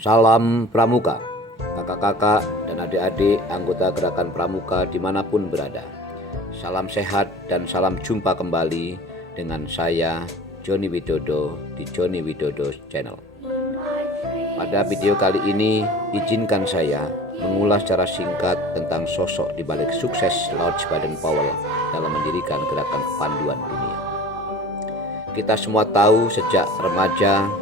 Salam Pramuka, kakak-kakak dan adik-adik anggota gerakan Pramuka dimanapun berada. Salam sehat dan salam jumpa kembali dengan saya Joni Widodo di Joni Widodo Channel. Pada video kali ini izinkan saya mengulas secara singkat tentang sosok di balik sukses Lord Baden-Powell dalam mendirikan gerakan kepanduan dunia. Kita semua tahu sejak remaja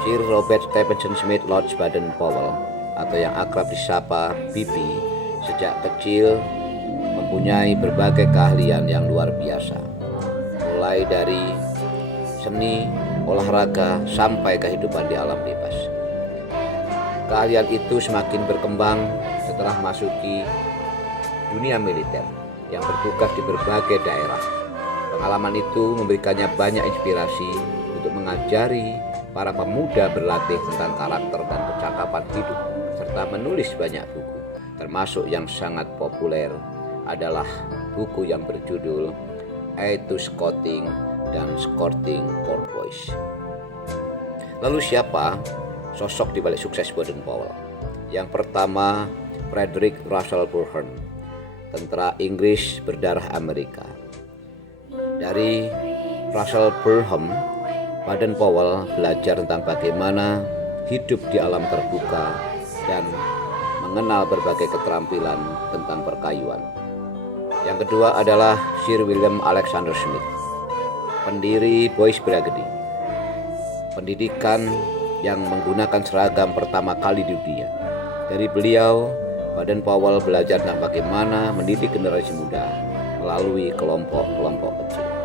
Sir Robert Stephenson Smith Lord Baden-Powell atau yang akrab disapa BP sejak kecil mempunyai berbagai keahlian yang luar biasa, mulai dari seni, olahraga sampai kehidupan di alam bebas. Keahlian itu semakin berkembang setelah masuki dunia militer yang bertugas di berbagai daerah. Pengalaman itu memberikannya banyak inspirasi untuk mengajari para pemuda berlatih tentang karakter dan kecakapan hidup, serta menulis banyak buku, termasuk yang sangat populer adalah buku yang berjudul Ethos Scouting dan Scouting for Boys. Lalu siapa sosok di balik sukses Baden-Powell? Yang pertama, Frederick Russell Burton, tentara Inggris berdarah Amerika. Dari Russell Burton, Baden-Powell belajar tentang bagaimana hidup di alam terbuka dan mengenal berbagai keterampilan tentang perkayuan. Yang kedua adalah Sir William Alexander Smith, pendiri Boys Brigade, pendidikan yang menggunakan seragam pertama kali di dunia. Dari beliau, Baden-Powell belajar tentang bagaimana mendidik generasi muda melalui kelompok-kelompok kecil.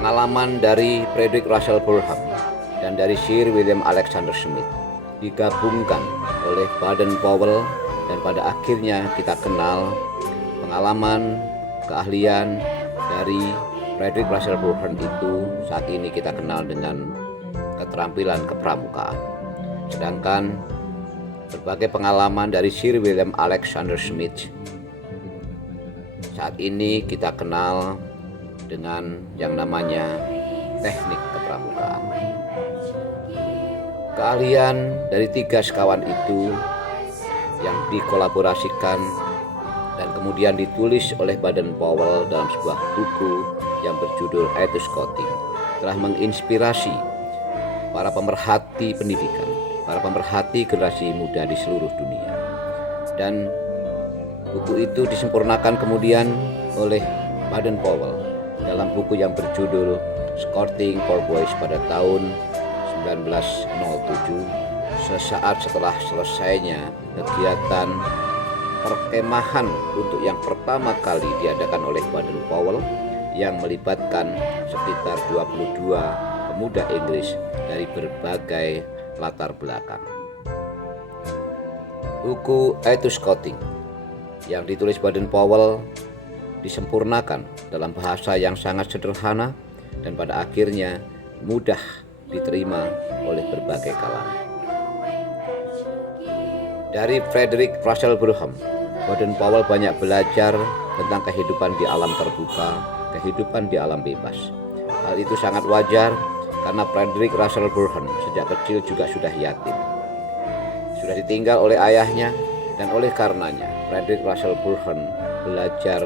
Pengalaman dari Frederick Russell Burton dan dari Sir William Alexander Smith digabungkan oleh Baden-Powell dan pada akhirnya kita kenal pengalaman, keahlian dari Frederick Russell Burton itu saat ini kita kenal dengan keterampilan kepramukaan. Sedangkan berbagai pengalaman dari Sir William Alexander Smith saat ini kita kenal dengan yang namanya teknik kepramukaan. Keahlian dari tiga sekawan itu yang dikolaborasikan dan kemudian ditulis oleh Baden-Powell dalam sebuah buku yang berjudul Ethos Scouting telah menginspirasi para pemerhati pendidikan, para pemerhati generasi muda di seluruh dunia. Dan buku itu disempurnakan kemudian oleh Baden-Powell dalam buku yang berjudul Scouting for Boys pada tahun 1907, sesaat setelah selesainya kegiatan perkemahan untuk yang pertama kali diadakan oleh Baden-Powell yang melibatkan sekitar 22 pemuda Inggris dari berbagai latar belakang. Buku Ethos Scouting yang ditulis Baden-Powell disempurnakan dalam bahasa yang sangat sederhana dan pada akhirnya mudah diterima oleh berbagai kalangan. Dari Frederick Russell Burton, Baden-Powell banyak belajar tentang kehidupan di alam terbuka, kehidupan di alam bebas. Hal itu sangat wajar karena Frederick Russell Burton sejak kecil juga sudah yatim. Sudah ditinggal oleh ayahnya dan oleh karenanya Frederick Russell Burton belajar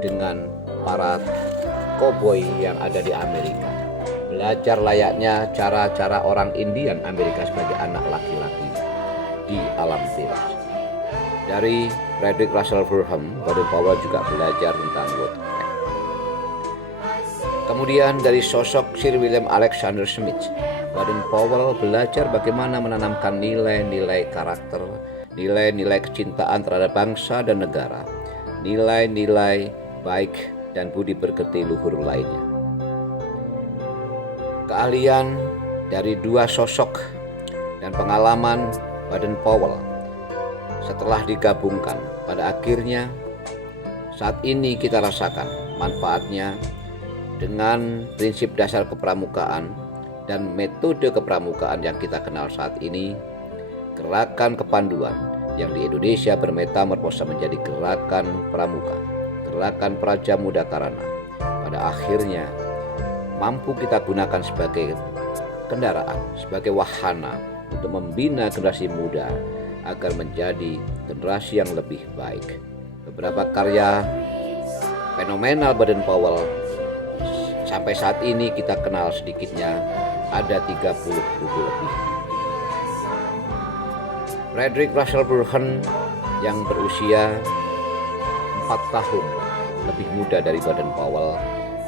dengan para koboi yang ada di Amerika. Belajar layaknya cara-cara orang Indian Amerika sebagai anak laki-laki di alam bebas. Dari Frederick Russell Burton, Baden-Powell juga belajar tentang woodcraft. Kemudian dari sosok Sir William Alexander Smith, Baden-Powell belajar bagaimana menanamkan nilai-nilai karakter, nilai-nilai kecintaan terhadap bangsa dan negara, nilai-nilai baik dan budi pekerti luhur lainnya. Keahlian dari dua sosok dan pengalaman Baden-Powell setelah digabungkan pada akhirnya saat ini kita rasakan manfaatnya dengan prinsip dasar kepramukaan dan metode kepramukaan yang kita kenal saat ini. Gerakan kepanduan yang di Indonesia bermetamorfosa menjadi gerakan pramuka, gerakan Praja Muda Karana, pada akhirnya mampu kita gunakan sebagai kendaraan, sebagai wahana untuk membina generasi muda agar menjadi generasi yang lebih baik. Beberapa karya fenomenal Baden-Powell sampai saat ini kita kenal sedikitnya ada 30 buku lebih. Frederick Russell Burton yang berusia 4 tahun lebih muda dari Baden-Powell,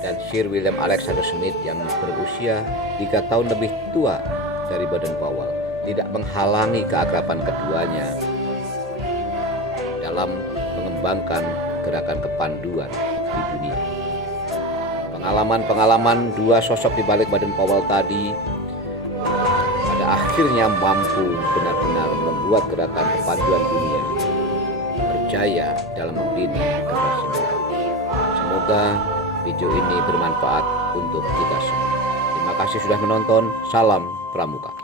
dan Sir William Alexander Smith yang berusia 3 tahun lebih tua dari Baden-Powell tidak menghalangi keakraban keduanya dalam mengembangkan gerakan kepanduan di dunia. Pengalaman-pengalaman dua sosok di balik Baden-Powell tadi pada akhirnya mampu benar-benar membuat gerakan kepanduan dunia berjaya dalam membina generasi muda. Semoga video ini bermanfaat untuk kita semua. Terima kasih sudah menonton. Salam Pramuka.